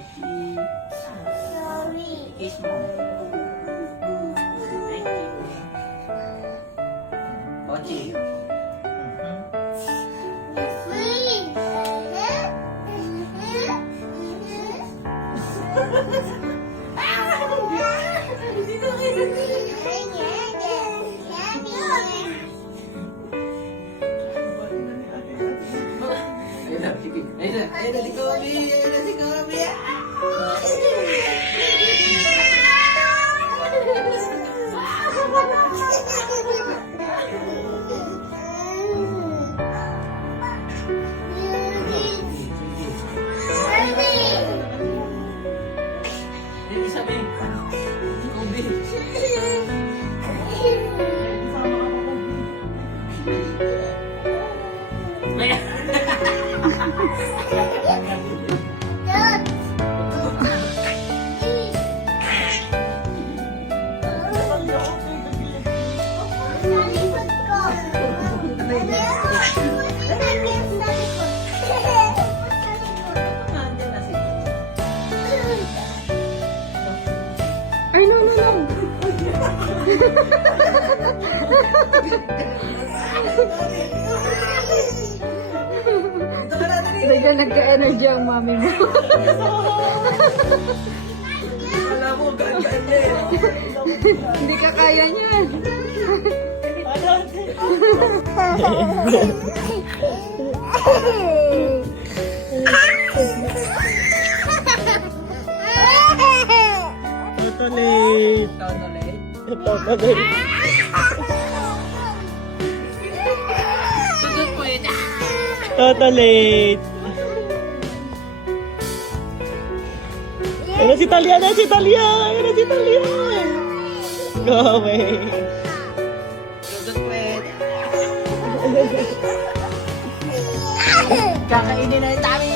Pochi. Kiss mo. Thank you. Pochi. Ayun na si Kobe! Ayun na si Kobe! Ibig sabihin, Kobe! Ay, no. Bigla nagka-energy ang mami mo. Wala mo, ganyan niya eh. Hindi ka kaya niyan. Totally. Totally. Totally. Ayun na si Talia, ayun na si Talia, ayun na si Talia. Go away. Kakainin na yung dami.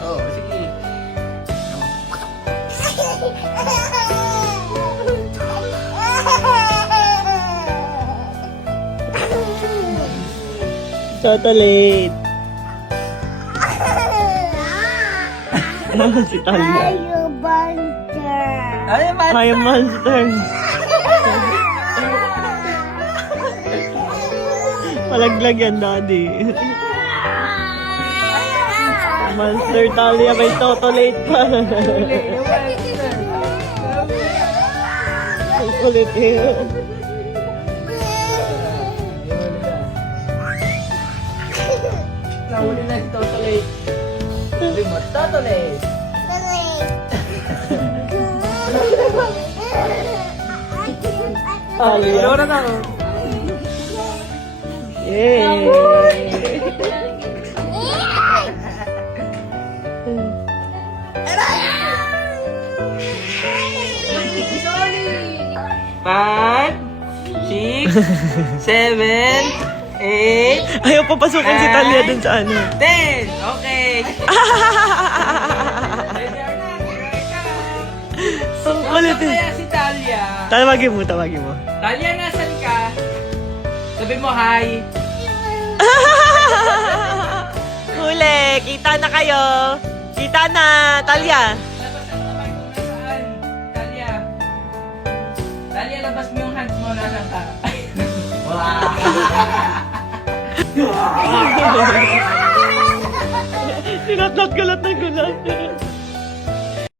Oh, sige. Totally. Si Talia. Ay, man. Ay, monster. Malaglag yan, Daddy. Monster Talia, may totolate pa. Ang kulit yun. Nahuli na yung totally. Sabi mo, totally. Talia. Lora na ako. Yay! Five, 6, 7, 8, Ayaw papasukin si Talia dun sa ano. 10. Okay. Ang kulit eh. Kaya si Talia. Tawagin mo, tawagin mo. Talia, nasan ka? Sabi mo, hi. Huli, kita na kayo. Kita na, Talia. Labas ang kamay mo nasaan? Talia. Talia, labas mo yung hands mo. Nasaan ka? Wow. Sinatlat gulat na gulat.